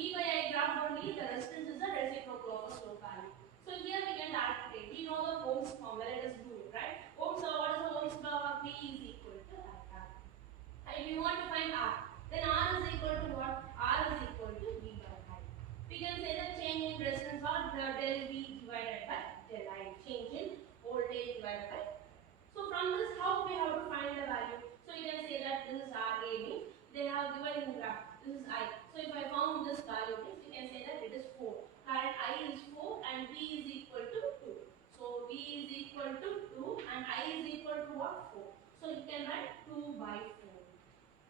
V by I graph only, the resistance is the reciprocal of a slope value. So here we can calculate. We know the Ohm's formula. Let us do it, right? Ohm's law. What is the Ohm's law? V is equal to I. And if you want to find R, then R is equal to what? R is equal to V by I. We can say that change in resistance or del V divided by del I. Change in voltage divided by. So from this, how we have to find the value? So you can say that this is RAB. They have given in the graph. This is I. So if I found this value, we can say that it is 4. Current I is 4 and V is equal to 2. So V is equal to 2 and I is equal to what? 4. So you can write 2 by 4.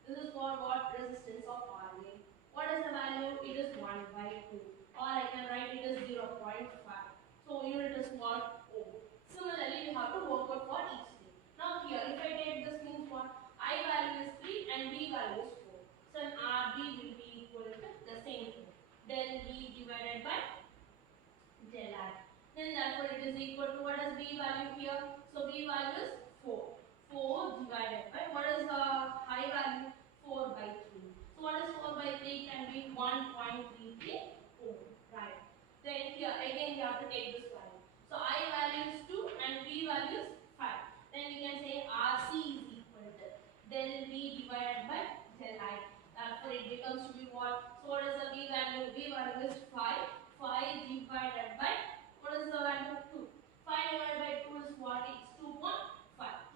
This is for what? Resistance of RA. What is the value? It is 1 by 2. Or I can write it as 0.5. So unit is what? Ohm. Similarly, we have to work out for each thing. Now here, if I take this means what? I value is 3 and V value is 4. So RB will be equal to the same thing. Del V divided by del I. Then therefore it is equal to what is V value here? So V value is 4. 4 divided by what is the high value? 4 by 3. So what is 4 by 3? Can be 1.33 ohm. Right. Then here again we have to take this value. So I value is 2 and V value is 5. Then we can say RC is equal to del V divided by del I. Therefore it becomes to be what? So what is the V value? V value is 5. 5 divided by what is the value? 2. 5 divided by 2 is what? It's 2.5.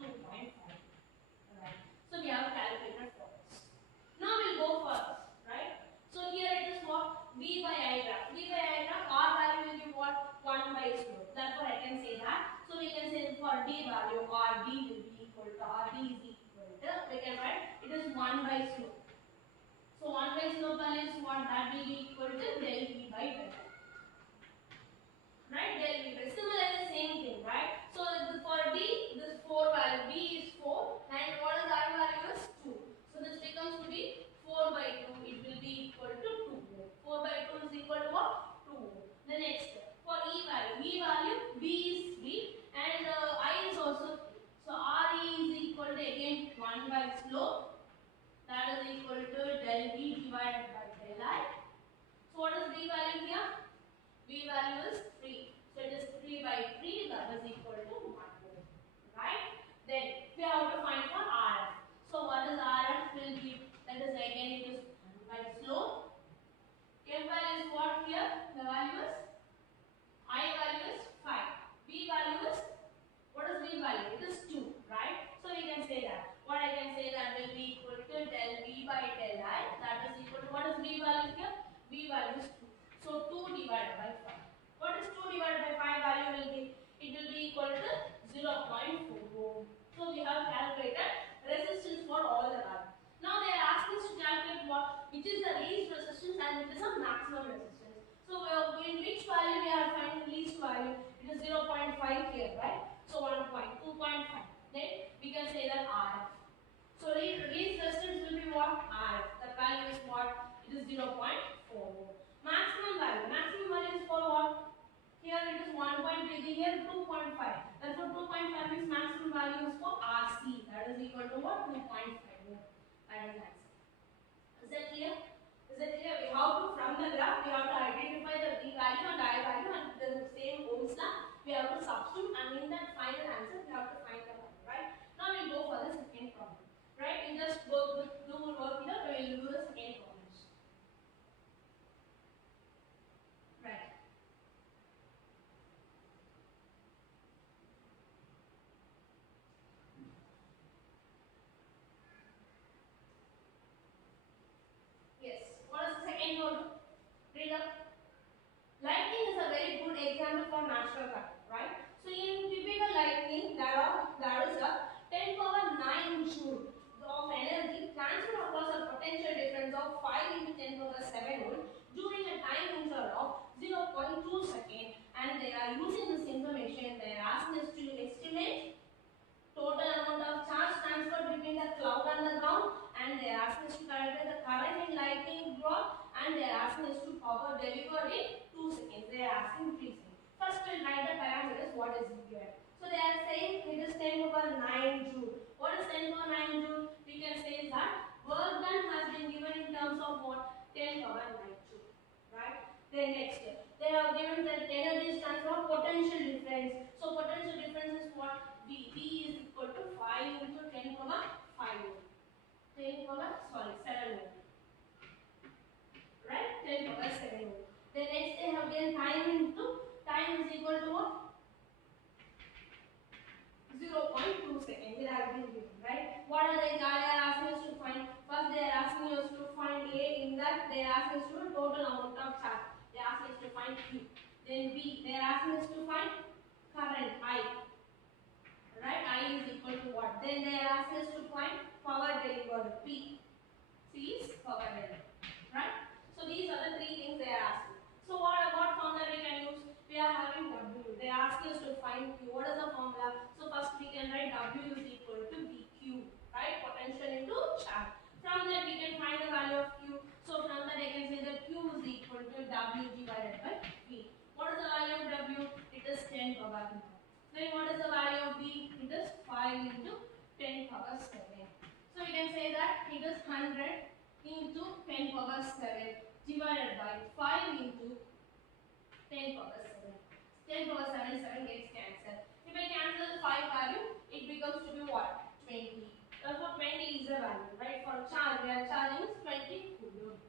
2.5. Alright. So we have calculated for this. Now we'll go for this. Right? So here it is what? V by I graph. V by I graph, R value will be what? 1 by slope. Therefore I can say that. So we can say for D value, RD will be equal to, RD is equal to, we can write it is 1 by slope. So 1 by slope value is what? That will be equal to del V by del. Right? Del V by. Similarly, the same thing, right? So for D, this 4 value, B is 4 and what is R value is 2. So this becomes to be 4 by 2, it will be equal to 2. 4 by 2 is equal to what? 2. The next step, for E value, B is 3 and I is also 3. So RE is equal to again 1 by slope, that is equal to del V divided by del I. So what is V value here? V value is 3. So it is 3 by 3, that is equal to 1 ohm. Right? Then we have to find for RF. So what is RF will be, that is again it is 1 by slope. F value is what here? The value is, I value is 5. V value is, what is V value? It is 2. Right? So we can say that. What I can say that will be equal to del V by del I. That is equal to, what is V value here? V value is 2. So 2 divided by 5. What is 2 divided by 5 value will be? It will be equal to 0.4 ohm. So we have calculated resistance for all the values. Now they are asking us to calculate what? Which is the least resistance and which is the maximum resistance. So in which value we are finding least value? It is 0.5 here, right? So 2.5. Then we can say that RF. So least resistance will be what? RF. The value is what? It is 0.4. Maximum value is for what? Here it is 1.3, here 2.5. Therefore 2.5 means maximum value is for RC. That is equal to what? 2.5. That is answer. Is that clear? Is that clear? We have to, from the graph, we have to identify the V value and I value and the same Ohm's law. We have to substitute and in that final answer we have to find the value. Right? Now we will go for the second problem. Right? We just work here, we will do the second problem. Right. Yes. What is the second problem? Read up. Lightning is a very good example for natural current, right? So in typical lightning, there is a 10 power 9 joule of energy transferred across a potential difference of 5 into 10 power 7 volt during a time interval of 0.2 second, and they are using this information. They are asking us to estimate total amount of charge transferred between the cloud and the ground, and they are asking us to calculate the current in lightning rod, and they are asking us to power delivered in 2 seconds. They are asking 3 seconds. First we'll write the parameters, what is given. So they are saying it is 10 power 9 joule. What is 10 power 9 joule? We can say that work done has been given in terms of what? 10 power 9 joule. about potential difference. So potential difference is what? V. V is equal to 5 into 10 power 5 volt. 10 power, sorry, 7 volt. Right? 10 power 7 volt. Then next they have given time is equal to what? 0.2 seconds. It has been given, right? What are they asking us to find? First, they are asking us to find A. In that, they are asking us to do total amount of charge. They are asking us to find Q. Then B. They are asking us to find current I. Right? I is equal to what? Then they are asking us to find power delivered. P. C is power delivered. Right? So these are the three things they are asking. So what formula we can use? We are having W. They ask us to find Q. What is the formula? So first we can write W is equal to VQ, right? Potential into charge. From that we can find the value of Q. So from that I can say that Q is equal to W divided by V. What is the value of W? It is 10 power 9. Then what is the value of V? It is 5 into 10 power 7. So we can say that it is 100 into 10 power 7 divided by 5 into 10 power 7. 10 power 7 gets cancelled. If I cancel the 5 value, it becomes to be what? 20. Therefore 20 is the value, right? For charge, we are charging is 20 coulomb.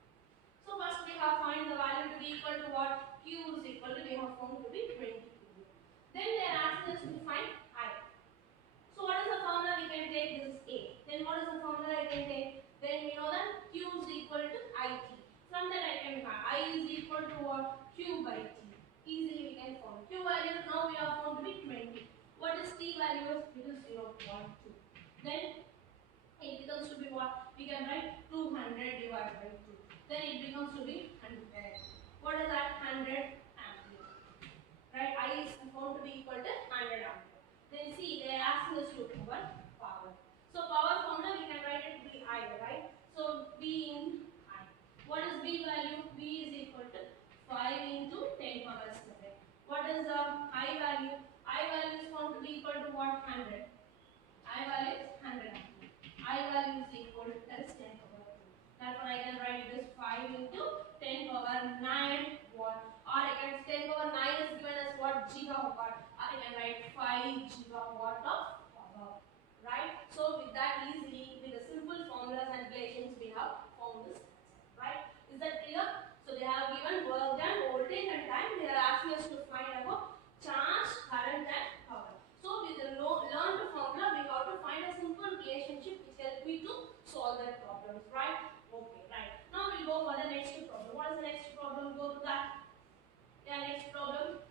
So first we have find the value to be equal to what? Q is equal to, we have found to be 20 coulomb. Then they are asking us to find I. So what is the formula we can take? This is A. Then what is the formula I can take? Then we know that Q is equal to IT. From that I can find I is equal to what? Q by T. Easily we can find. Q value now we have found to be 20. What is T value? It is 0.2. Then it becomes to be what? We can write 200 divided by 2. Then it becomes to be 100. What is that? 100 ampere. Right? I is found to be equal to 100 ampere. Then see, they are asking us to convert power. So power formula we can write it to be I, right? So B in I. What is B value? B is equal to 5 into 10 power 7. What is the I value? I value is found to be equal to what? 100. I value is 100 ampere. I value is equal to that is 10 power 2. Therefore I can write this 5 into 10 power 9 watt. Or I can 10 power 9 is given as what? Gigawatt. Or I can write 5 gigawatt of power. Right? So with that easily, with the simple formulas and relations we have found this answer. Right? Is that clear? So they have given work done, voltage and time. They are asking us to find about charge, current and power. So with the learned formula, we have to find a simple relationship which help me to solve that problems. Right? Okay, right. Now we'll go for the next problem. What is the next problem? Go to that. Yeah, next problem.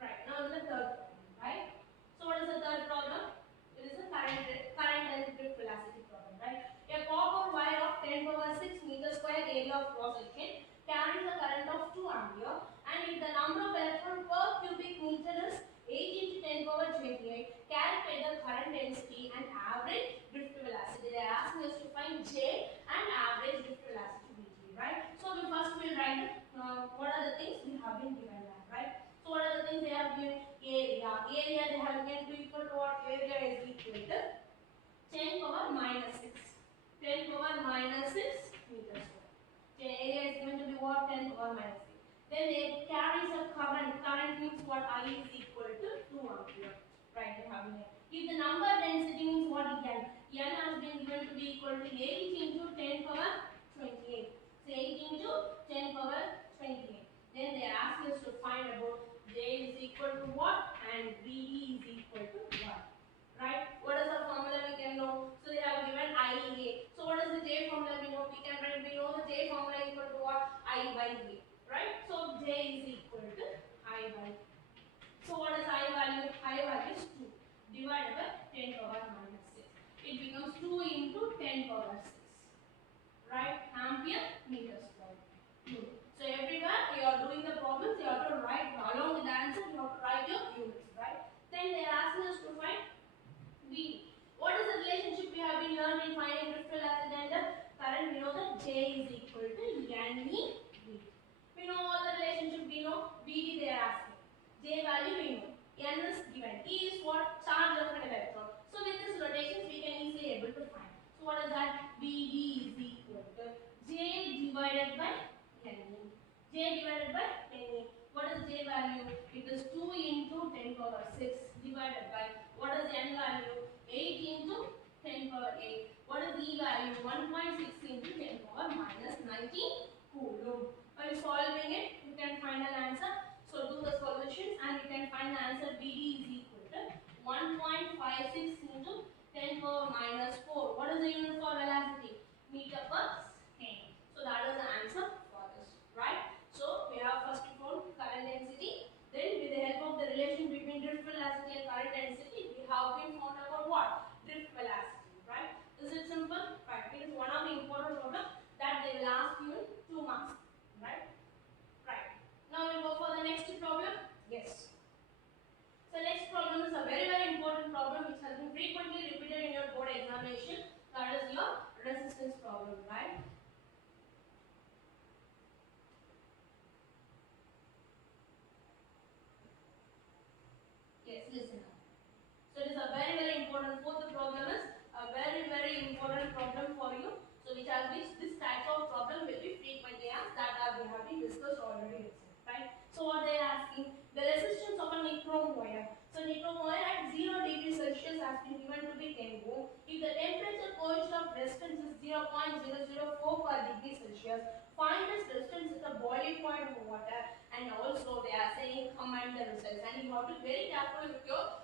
Right, now the third problem, right? So what is the third problem? It is a current and drift velocity problem, right? A copper wire of 10 power 6 meter square area of cross section carries a current of 2 ampere, and if the number of electrons per cubic meter is 8 into 10 power 28, calculate the current density and average drift velocity. They are asking us to find J and average drift velocity VT, right? So we first will write what are the things we have been given that, right? So what are the things they have given? Area. Area they have given to equal to what? Area is equal to 10 power minus 6. 10 power minus 6 meters square. The area is given to be what? 10 power minus 6. Then it carries a current. Current means what? I is equal to 2 ampere. Right, they have given. If the number density means what? N. N has been given to be equal to 8 into 10 power 28. So 8 into 10 power 28. Then they are asking us to find about J is equal to what and VD is equal to what. Right? What is the formula we can know? So they have given IEA. So what is the J formula we know? We know the J formula equal to what? I by A. Right? So J is equal to I by A. So what is I value? I value is 2 divided by 10 power minus 6. It becomes 2 into 10 power 6. Right? Ampere meter square. 2. So everywhere you are doing the problems, you have to write along with the answer, you have to write your units, right? Then they are asking us to find V. What is the relationship we have been learned in finding drift velocity and the current? We know that J is equal to NE V. We know all the relationship we know. VD they are asking. J value we know. N is given. E is what? Charge of an electron. So with this rotations we can easily able to find. So what is that? Vd is equal to J divided by Ne. J divided by Ne. What is J value? It is 2 into 10 power 6 divided by, what is N value? 8 into 10 power 8. What is E value? 1.6 into 10 power minus 19 coulomb. By solving it, you can find an answer. So do the solutions and you can find the answer. Vd is equal to 1.56 into 10 power minus 4. What is the unit for velocity? Meter per second. So that is the answer for this, right? So we have first found current density. Then with the help of the relation between drift velocity and current density, we have been found about what? Drift velocity, right? Is it simple? Right. It is one of the important problems that they will ask you in 2 marks, right? Right. Now we'll go for the next problem. Yes. So next problem is a very important problem which has been frequently repeated in your board examination. That is your resistance problem, right? Yes, listen now. So it is a very important. Fourth problem is a very important problem for you. So which this type of problem will be frequently asked, that are we have been discussed already, right? So what they are asking, the resistance of a nichrome wire. So nichrome wire at 0 degrees Celsius has been given to be 10 ohm. If the temperature coefficient of resistance is 0.004 per degree Celsius, find its resistance at the boiling point of water, and also they are saying command the results. And you have to be very careful with your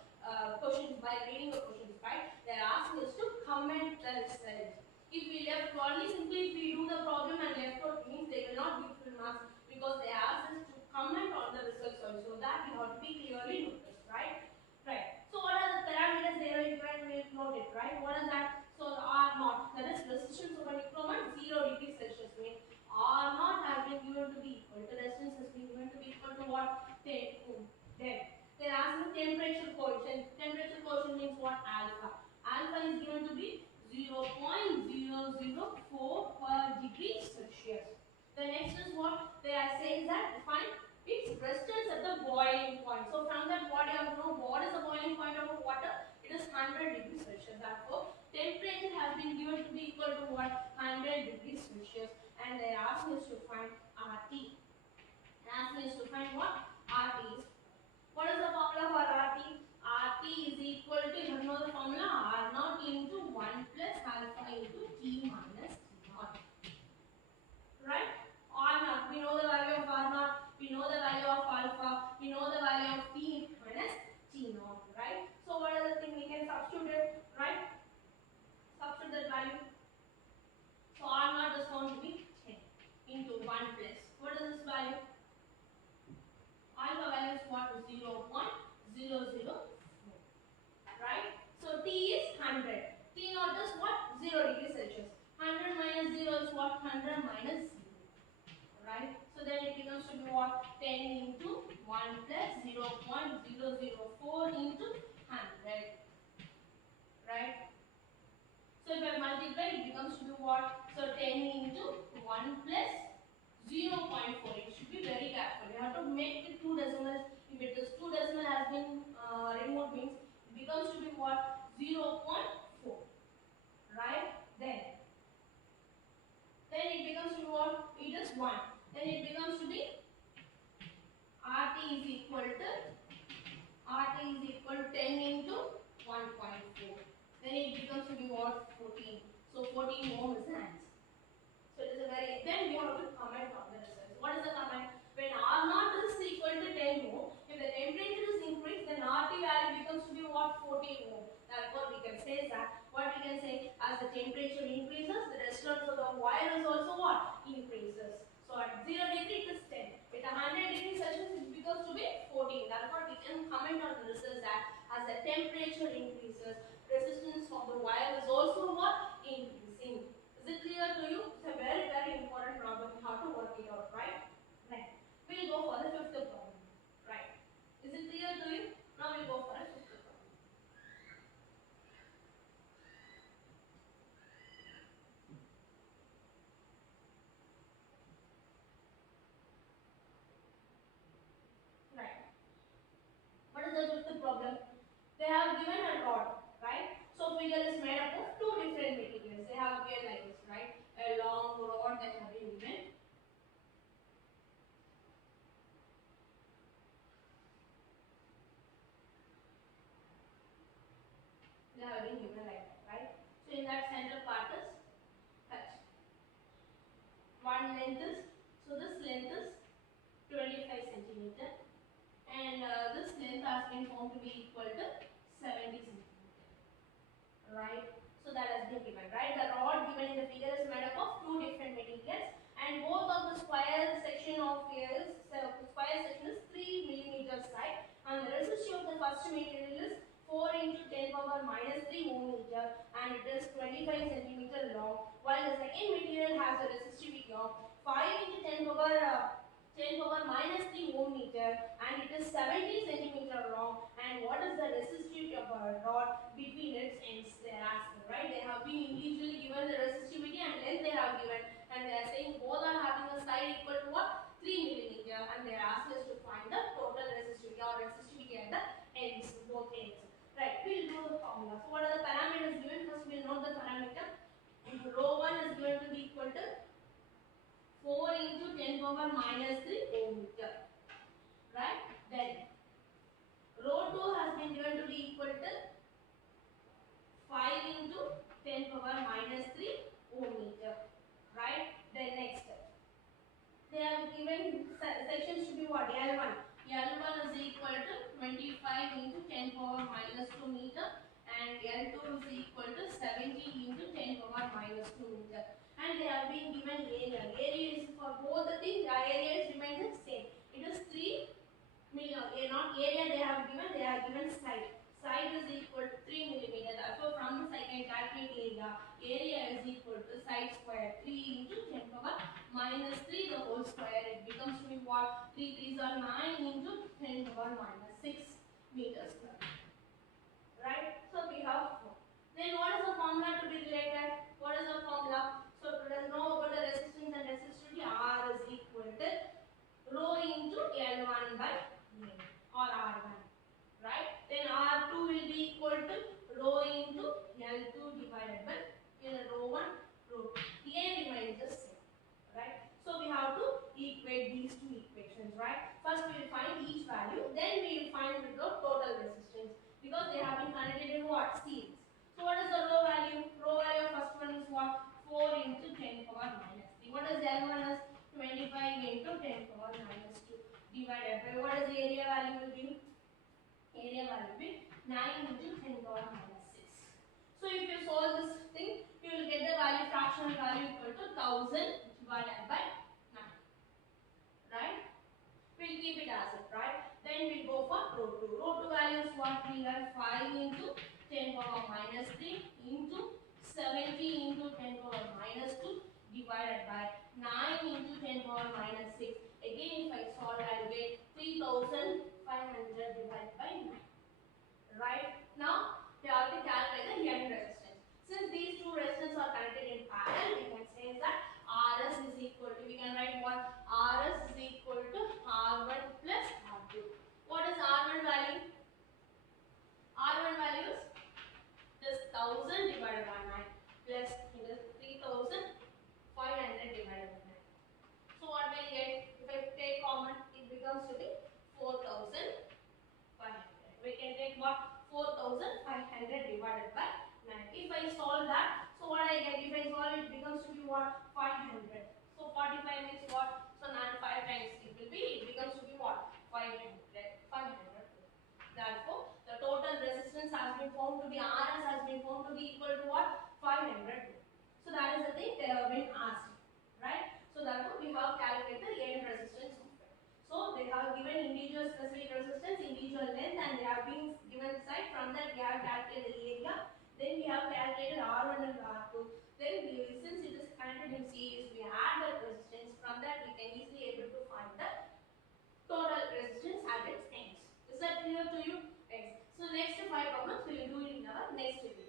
questions by reading the questions, right? They are asking us to comment the result. If we left only simply if we do the problem and left out means they will not give full marks, because they ask us to comment on the results also. That we have to be clearly noticed, right? Right. So what are the parameters they will given? We will note it, right? What is that? So R naught, that is resistance of a nichrome at 0 degrees Celsius, means R naught has been given to be equal to, resistance has been given to be equal to what? 10 ohm. Then they are asking temperature coefficient. Temperature coefficient means what? Alpha. Alpha is given to be 0.004 per degree Celsius. The next is what they are saying, that find its resistance at the boiling point. So from that what you have to know, what is the boiling point of water? It is 100 degrees Celsius. Therefore, temperature has been given to be equal to what? 100 degrees Celsius. And they are asking us to find RT. Asking us to find what? RT is. What is the formula for RT? RT is equal to, you know the formula, R naught into 1 plus alpha into T minus T naught. Right? R naught, we know the value of R naught, we know the value of alpha, we know the value of T minus T naught, right? So what are the things we can substitute it, right? Substitute that value. So R naught is found to be 10 into 1 plus, what is this value? Alpha value is what? 0.004, right? So T is 100. T naught is what? 0 degrees Celsius. 100 minus 0 is what? 100 minus 0. Right? So then it becomes to be what? 10 into 1 plus 0.004 into 100. Right? So if I multiply, it becomes to be what? So 10 into 1 plus 0.4. It should be very careful. You have to make it 2 decimals. If it is 2 decimal has been removed, means it becomes to be what? 0.4. Right? Then it becomes to be what? It is 1. Then it becomes to be RT is equal to 10 into 1.4. Then it becomes to be what? 14. So 14 ohm is the answer. So it is a very, then we have to comment on the results. What is the comment? When R naught is equal to 10 ohm, if the temperature is increased, then RT value becomes to be what? 14 ohm. Therefore, we can say that, what we can say, as the temperature increases, the resistance of the wire is also what? Increases. So at 0 degree it is 10. With 100 degrees Celsius it becomes to be 14. Therefore, we can comment on the results that as the temperature increases, resistance of the wire is also what? Increasing. Is it clear to you? It's a very important problem. How to work it out, right? Next, we'll go for the fifth problem. Right? Is it clear to you? Now we'll go for a fifth problem. Right. What is the fifth problem? They have given a rod, right? So figure is made up of two different materials. They have given like this, right? A long rod that have been given. They have been given like that, right? So in that center part is touch. One length is, so this length is 25 centimeter, and this length has been found to be equal to 70 centimeter, right? So that has been given, right? The rod given in the figure is made up of two different materials, and both of the square section of here is, so square section is 3 millimeter side, and the resistance of the first material is 4 into 10 power minus 3 ohm meter, and it is 25 centimeter long, while the second material has a resistivity of 5 into 10 power minus 3 ohm meter, and it is 70 centimeter long. And what is the resistivity of a rod between its ends? They are asking, right? They have been individually given the resistivity and length they have given, and they are saying both are having a side equal to what? 3 millimeter, and they are asked us to find the total resistivity or resistivity at the ends, both ends. Right? We'll do the formula. So what are the parameters given? First we'll note the parameter. Rho 1 is given to be equal to 4 into 10 power minus 3 ohm meter, right? Then rho 2 has been given to be equal to 5 into 10 power minus 3 ohm meter, right? Then next, they have given sections to be what? L1. L1 is equal to 25 into 10 power minus 2 meter, and L2 is equal to 70 into 10 power minus 2 meter. And they have been given area. Area is for both the things, area is remains the same. It is 3 millimeter, not area they have given side. Side is equal to 3 millimeter. Therefore, from this I can calculate area. Area is equal to side square 3 into 10 power minus 3 the whole square. It becomes to be what? 3 3s are 9 into 10 power minus 6 meters square. Right? So we have 4. Then what is the formula to be related? What is the formula? So let us know about the resistance and resistivity. R is equal to rho into L1 by N or R1. Right? Then R2 will be equal to rho into L2 divided by rho 1, rho 2. A remains the same. Right? So we have to equate these two equations, right? First we will find each value, then we will find the total resistance, because they have been connected in what? Series. So what is the rho value? Rho value of first one is what? 4 into 10 power minus 3. What is L1 is? 25 into 10 power minus 2 divided by what is the area value will be? Area value will be 9 into 10 power minus 6. So if you solve this thing, you will get the value, fractional value equal to 1000 divided by 9. Right? We'll keep it as it, right? Then we'll go for rho 2. Rho 2 value is what? We have 5 into 10 power minus 3 into 70 into 10 power minus 2 divided by 9 into 10 power minus 6. Again, if I solve, I will get 3500 divided by 9. Right? Now, we have to calculate the end resistance. Since these two resistances are connected in parallel, we can say that Rs is equal to, we can write what? Rs is equal to R1 plus R2. What is R1 value? R1 value is this 1000 divided by 9 plus this 3500 divided by 9. So what will get? If I take common, it becomes to be 4500. We can take what? 4500 divided by 9. If I solve that, so what I get? If I solve it, becomes to be what? 500. So 45 means what? So 9 5 times it will be, it becomes to be what? 500. 500. Therefore, the total resistance has been found to be, Rs has been found to be equal to what? 500. So that is the thing they have been asked. Right? So therefore, we have calculated the end resistance of it. So they have given individual specific resistance, individual length, and they have been given side. From that we have calculated the area. Then we have calculated R1 and R2. Then since it is connected in series, we add the resistance. From that we can easily able to find the total resistance at its ends. Is that clear to you? Yes. So next 5 problems we will do it in our next video.